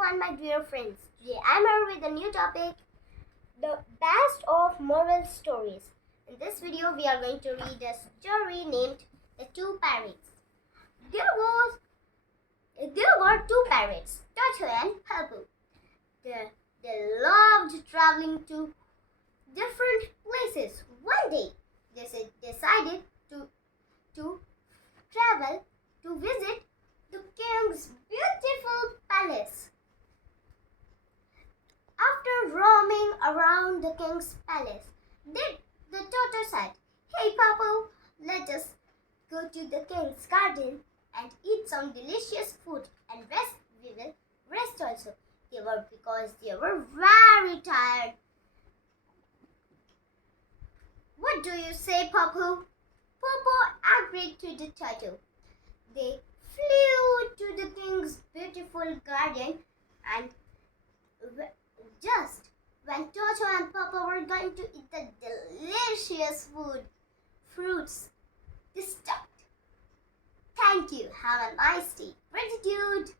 everyone, my dear friends. Today I'm here with a new topic, the best of moral stories. In this video, we are going to read a story named The Two Parrots. There were two parrots, Toto and Papu. They loved traveling to different places. One day, they decided to travel to visit the king's beautiful palace. After roaming around the king's palace, the Toto said, "Hey Papu, let us go to the king's garden and eat some delicious food and rest. We will rest also." Because they were very tired. "What do you say, Papu?" Papu agreed to the Toto. They flew to the king's beautiful garden, and just when Toto and Papu were going to eat the delicious fruits, they stopped. "Thank you. Have a nice day. Gratitude."